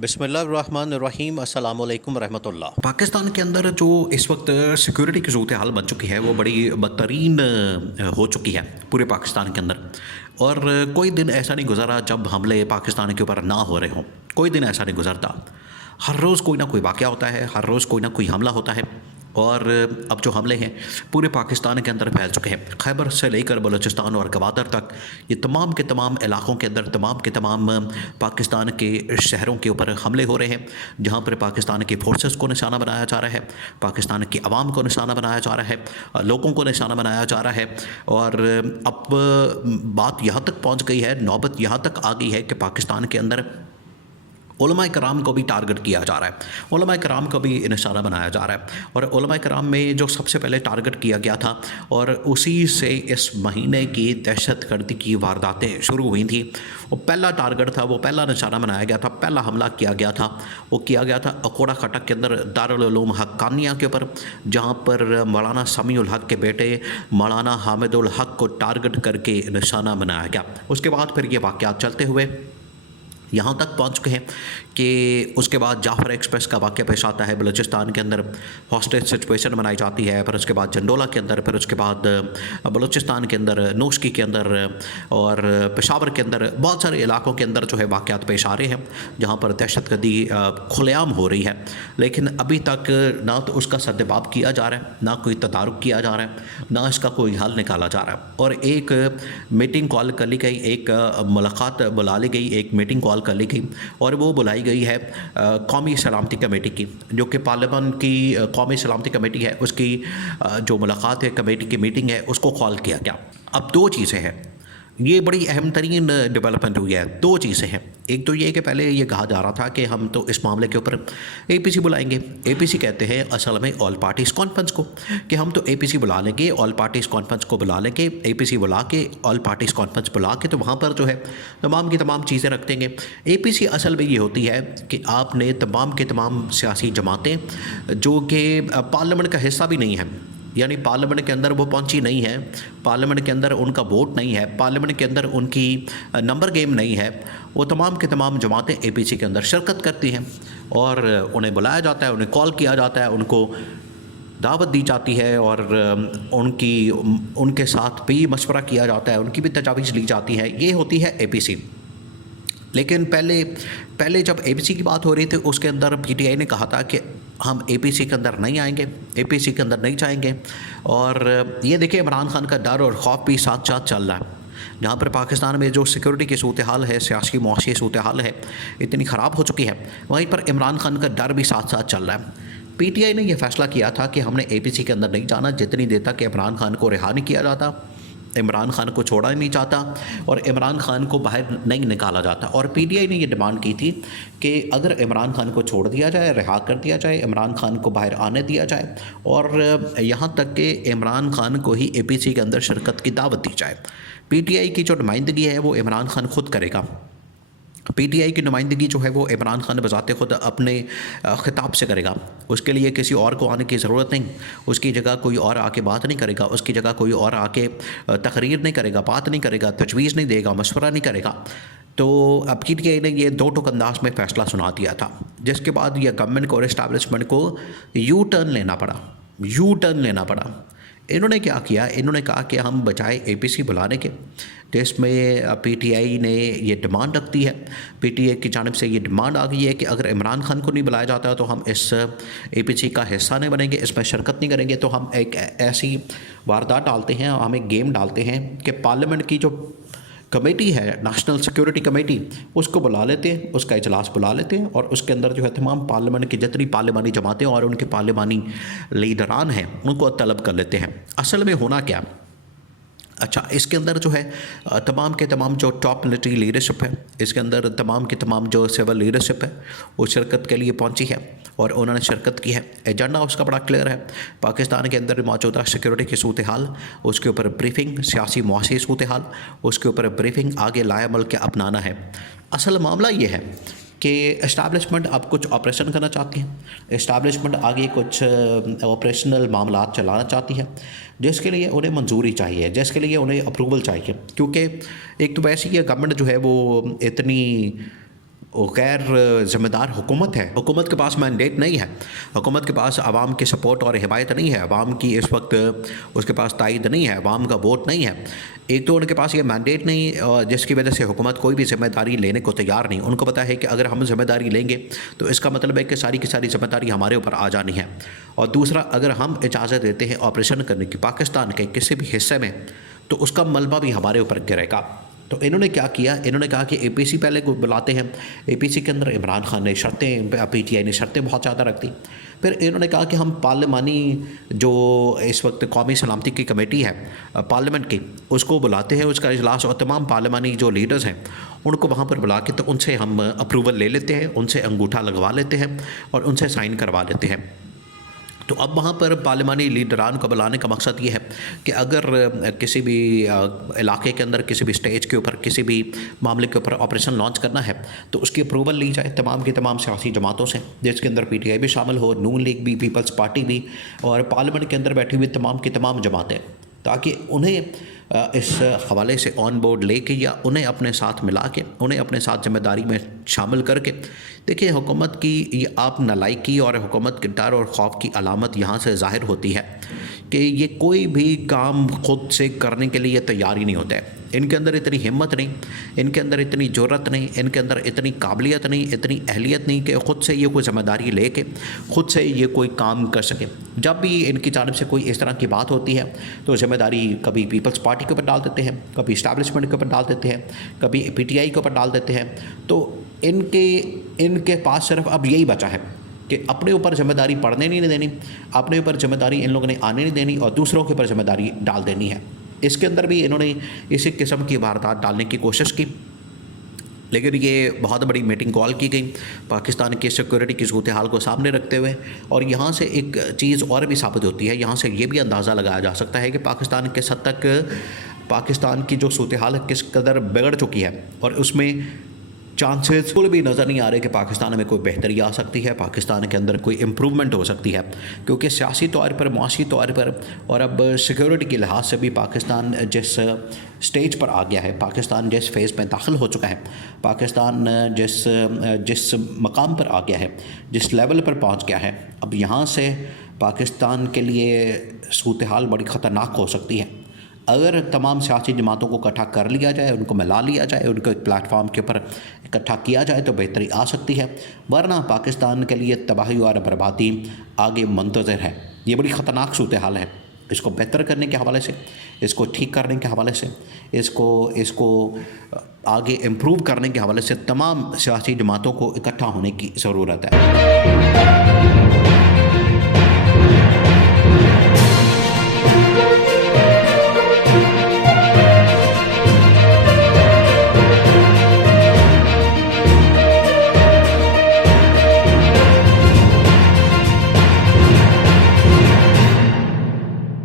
बिस्मिल्लाहिर्रहमानिर्रहीम अस्सलामु अलैकुम रहमतुल्लाह। पाकिस्तान के अंदर जो इस वक्त सिक्योरिटी की सूरत हाल बन चुकी है वो बड़ी बदतरीन हो चुकी है पूरे पाकिस्तान के अंदर। और कोई दिन ऐसा नहीं गुजरा जब हमले पाकिस्तान के ऊपर ना हो रहे हों। कोई दिन ऐसा नहीं गुजरता। हर रोज़ कोई ना कोई वाक़या होता है, हर रोज़ कोई ना कोई हमला होता है। और अब जो हमले हैं पूरे पाकिस्तान के अंदर फैल चुके हैं। खैबर से लेकर बलूचिस्तान और गवादर तक ये तमाम के तमाम इलाक़ों के अंदर तमाम के तमाम पाकिस्तान के शहरों के ऊपर हमले हो रहे हैं, जहाँ पर पाकिस्तान की फोर्सेस को निशाना बनाया जा रहा है, पाकिस्तान की आवाम को निशाना बनाया जा रहा है, लोगों को निशाना बनाया जा रहा है। और अब बात यहाँ तक पहुँच गई है, नौबत यहाँ तक आ गई है कि पाकिस्तान के अंदर उलमा कराम को भी टारगेट किया जा रहा है, उलमा कराम को भी निशाना बनाया जा रहा है। और उलमा कराम में जो सबसे पहले टारगेट किया गया था और उसी से इस महीने की दहशतगर्दी की वारदातें शुरू हुई थी, वो पहला टारगेट था, वो पहला निशाना बनाया गया था, पहला हमला किया गया था, वो किया गया था अकोड़ा खटक के अंदर दारुल उलूम हक्कानिया के ऊपर, जहाँ पर मौलाना समीउल हक के बेटे मौलाना हामिदुल हक को टारगेट करके निशाना बनाया गया। उसके बाद फिर ये वाक़यात चलते हुए यहाँ तक पहुँच चुके हैं कि उसके बाद जाफ़र एक्सप्रेस का वाक़या पेश आता है। बलूचिस्तान के अंदर हॉस्टेज सिचुएशन बनाई जाती है, फिर उसके बाद जंडोला के अंदर, फिर उसके बाद बलूचिस्तान के अंदर नोशकी के अंदर और पेशावर के अंदर बहुत सारे इलाकों के अंदर जो है वाक़यात पेश आ रहे हैं, जहाँ पर दहशतगर्दी खुलेआम हो रही है। लेकिन अभी तक ना तो उसका सद्दबाब किया जा रहा है, ना कोई तदारुक किया जा रहा है, ना इसका कोई हल निकाला जा रहा है। और एक मीटिंग कॉल कर ली गई, एक मुलाकात बुला ली गई, एक मीटिंग कॉल कर ली गई और वो बुलाई गई है कौमी सलामती कमेटी की, जो कि पार्लियामेंट की कौमी सलामती कमेटी है, उसकी जो मुलाकात है, कमेटी की मीटिंग है, उसको कॉल किया गया। अब दो चीज़ें हैं, ये बड़ी अहम तरीन डेवलपमेंट हुई है। दो चीज़ें हैं, एक तो ये कि पहले ये कहा जा रहा था कि हम तो इस मामले के ऊपर एपीसी बुलाएंगे। एपीसी कहते हैं असल में ऑल पार्टीज़ कॉन्फ्रेंस को, कि हम तो एपीसी बुला लेंगे, ऑल पार्टीज़ कॉन्फ्रेंस को बुला लेंगे, एपीसी बुला के ऑल पार्टीज़ कॉन्फ्रेंस बुला के तो वहाँ पर जो है तमाम की तमाम चीज़ें रख देंगे। एपीसी असल में ये होती है कि आपने तमाम के तमाम सियासी जमातें जो कि पार्लियामेंट का हिस्सा भी नहीं है, यानी पार्लियामेंट के अंदर वो पहुंची नहीं है, पार्लियामेंट के अंदर उनका वोट नहीं है, पार्लियामेंट के अंदर उनकी नंबर गेम नहीं है, वो तमाम के तमाम जमातें एपीसी के अंदर शिरकत करती हैं और उन्हें बुलाया जाता है, उन्हें कॉल किया जाता है, उनको दावत दी जाती है और उनके साथ भी मशवरा किया जाता है, उनकी भी तजावीज़ ली जाती है। ये होती है एपीसी। लेकिन पहले जब एपीसी की बात हो रही थी, उसके अंदर पीटीआई ने कहा था कि हम एपीसी के अंदर नहीं आएंगे, एपीसी के अंदर नहीं जाएंगे। और ये देखिए इमरान खान का डर और खौफ भी साथ साथ चल रहा है, जहाँ पर पाकिस्तान में जो सिक्योरिटी की सूरत हाल है, सियासी मुआशी सूरत हाल है, इतनी ख़राब हो चुकी है, वहीं पर इमरान खान का डर भी साथ साथ चल रहा है। पीटीआई ने यह फ़ैसला किया था कि हमने एपीसी के अंदर नहीं जाना जितनी देर तक इमरान खान को रिहा नहीं किया जाता, इमरान खान को छोड़ा नहीं चाहता और इमरान खान को बाहर नहीं निकाला जाता। और पीटीआई ने ये डिमांड की थी कि अगर इमरान खान को छोड़ दिया जाए, रिहा कर दिया जाए, इमरान खान को बाहर आने दिया जाए और यहाँ तक कि इमरान खान को ही एपीसी के अंदर शिरकत की दावत दी जाए। पीटीआई की जो नुमाइंदगी है वो इमरान खान खुद करेगा। पीटीआई की नुमाइंदगी जो है वो इमरान खान बजाते खुद अपने ख़िताब से करेगा, उसके लिए किसी और को आने की ज़रूरत नहीं, उसकी जगह कोई और आके बात नहीं करेगा, उसकी जगह कोई और आके तकरीर नहीं करेगा, बात नहीं करेगा, तजवीज़ नहीं देगा, मशवरा नहीं करेगा। तो अब पीटीआई ने ये दो टुक अंदाज में फ़ैसला सुना दिया था, जिसके बाद ये गवर्नमेंट को और इस्टेब्लिशमेंट को यू टर्न लेना पड़ा। इन्होंने क्या किया, इन्होंने कहा कि हम बजाय एपीसी बुलाने के, जिसमें पीटीआई ने ये डिमांड रख दी है, पीटीआई की जानिब से ये डिमांड आ गई है कि अगर इमरान खान को नहीं बुलाया जाता तो हम इस एपीसी का हिस्सा नहीं बनेंगे, इसमें शिरकत नहीं करेंगे। तो हम एक ऐसी वारदात डालते हैं, हम एक गेम डालते हैं कि पार्लियामेंट की जो कमेटी है, नेशनल सिक्योरिटी कमेटी, उसको बुला लेते हैं, उसका इजलास बुला लेते हैं और उसके अंदर जो है तमाम पार्लियामेंट की जितनी पार्लियामानी जमातें और उनके पार्लियामानी लीडरान हैं उनको तलब कर लेते हैं। असल में होना क्या, अच्छा, इसके अंदर जो है तमाम के तमाम जो टॉप मिलिट्री लीडरशिप है, इसके अंदर तमाम की तमाम जो सिविल लीडरशिप है वो शिरकत के लिए पहुंची है और उन्होंने शिरकत की है। एजेंडा उसका बड़ा क्लियर है, पाकिस्तान के अंदर मौजूदा सिक्योरिटी की सूरत हाल, उसके ऊपर ब्रीफिंग, सियासी मुआशी सूरत हाल, उसके ऊपर ब्रीफिंग, आगे लाया अमल के अपनाना है। असल मामला ये है कि इस्टेब्लिशमेंट अब कुछ ऑपरेशन करना चाहती है, इस्टेब्लिशमेंट आगे कुछ ऑपरेशनल मामला चलाना चाहती है, जिसके लिए उन्हें मंजूरी चाहिए, जिसके लिए उन्हें अप्रूवल चाहिए। क्योंकि एक तो वैसे ही गवर्नमेंट जो है वो इतनी वो गैर ज़िम्मेदार हुकूमत है। हुकूमत के पास मैंडेट नहीं है, हुकूमत के पास आवाम की सपोर्ट और हिमायत नहीं है, आवाम की इस वक्त उसके पास तायद नहीं है, आवाम का वोट नहीं है। एक तो उनके पास ये मैंडेट नहीं, जिसकी वजह से हुकूमत कोई भी ज़िम्मेदारी लेने को तैयार नहीं। उनको पता है कि अगर हम ज़िम्मेदारी लेंगे तो इसका मतलब है कि सारी की सारी ज़िम्मेदारी हमारे ऊपर आ जानी है। और दूसरा, अगर हम इजाज़त देते हैं ऑपरेशन करने की पाकिस्तान के किसी भी हिस्से में, तो उसका मलबा भी हमारे ऊपर गिरेगा। तो इन्होंने क्या किया, इन्होंने कहा कि एपीसी पहले को बुलाते हैं। एपीसी के अंदर इमरान खान ने शर्तें, पीटीआई ने शर्तें बहुत ज़्यादा रख दी। फिर इन्होंने कहा कि हम पार्लिमानी जो इस वक्त कौमी सलामती की कमेटी है पार्लियामेंट की, उसको बुलाते हैं, उसका इजलास, और तमाम पार्लिमानी जो लीडर्स हैं उनको वहाँ पर बुला के तो उनसे हम अप्रूवल ले लेते हैं, उनसे अंगूठा लगवा लेते हैं और उनसे साइन करवा लेते हैं। तो अब वहाँ पर पार्लिमानी लीडरान को बुलाने का मकसद ये है कि अगर किसी भी इलाके के अंदर, किसी भी स्टेज के ऊपर, किसी भी मामले के ऊपर ऑपरेशन लॉन्च करना है तो उसकी अप्रूवल ली जाए तमाम की तमाम सियासी जमातों से, जिसके अंदर पीटीआई भी शामिल हो, नून लीग भी, पीपल्स पार्टी भी, और पार्लियामेंट के अंदर बैठी हुई तमाम की तमाम जमातें, ताकि उन्हें इस हवाले से ऑन बोर्ड लेके या उन्हें अपने साथ मिला के, उन्हें अपने साथ ज़िम्मेदारी में शामिल करके। देखिए, हुकूमत की ये आप नालायकी और हुकूमत के डर और खौफ की अलामत यहाँ से ज़ाहिर होती है कि ये कोई भी काम ख़ुद से करने के लिए तैयार ही नहीं होते हैं। इनके अंदर इतनी हिम्मत नहीं, इनके अंदर इतनी जुर्रत नहीं, इनके अंदर इतनी काबिलियत नहीं, इतनी अहलियत नहीं कि ख़ुद से ये कोई ज़िम्मेदारी लेके ख़ुद से ये कोई काम कर सके। जब भी इनकी जानिब से कोई इस तरह की बात होती है तो ज़िम्मेदारी कभी पीपल्स पार्टी के ऊपर डाल देते हैं, कभी इस्टेब्लिशमेंट के ऊपर डाल देते हैं, कभी पीटीआई के ऊपर डाल देते हैं। तो इनके पास सिर्फ अब यही बचा है कि अपने ऊपर ज़िम्मेदारी पड़ने नहीं देनी, अपने ऊपर ज़िम्मेदारी इन लोगों ने आने नहीं देनी और दूसरों के ऊपर ज़िम्मेदारी डाल देनी है। इसके अंदर भी इन्होंने इसी किस्म की वारदात डालने की कोशिश की, लेकिन ये बहुत बड़ी मीटिंग कॉल की गई पाकिस्तान की सिक्योरिटी की सूरत हाल को सामने रखते हुए। और यहाँ से एक चीज़ और भी साबित होती है, यहाँ से ये भी अंदाज़ा लगाया जा सकता है कि पाकिस्तान किस हद तक, पाकिस्तान की जो सूरत हाल है किस कदर बिगड़ चुकी है, और उसमें चांसेस बिल्कुल भी नज़र नहीं आ रहे कि पाकिस्तान में कोई बेहतरी आ सकती है, पाकिस्तान के अंदर कोई इम्प्रूवमेंट हो सकती है। क्योंकि सियासी तौर पर, मुआशी तौर पर और अब सिक्योरिटी के लिहाज से भी पाकिस्तान जिस स्टेज पर आ गया है, पाकिस्तान जिस फेज़ में दाखिल हो चुका है, पाकिस्तान जिस मकाम पर आ गया है, जिस लेवल पर पहुँच गया है, अब यहाँ से पाकिस्तान के लिए सूरत हाल बड़ी ख़तरनाक हो सकती है। अगर तमाम सियासी जमातों को इकट्ठा कर लिया जाए, उनको मिला लिया जाए, उनको एक प्लेटफॉर्म के ऊपर इकट्ठा किया जाए तो बेहतरी आ सकती है, वरना पाकिस्तान के लिए तबाही और बर्बादी आगे मुंतज़र है। ये बड़ी ख़तरनाक सूरत हाल है। इसको बेहतर करने के हवाले से, इसको ठीक करने के हवाले से, इसको आगे इम्प्रूव करने के हवाले से तमाम सियासी जमातों को इकट्ठा होने की ज़रूरत है।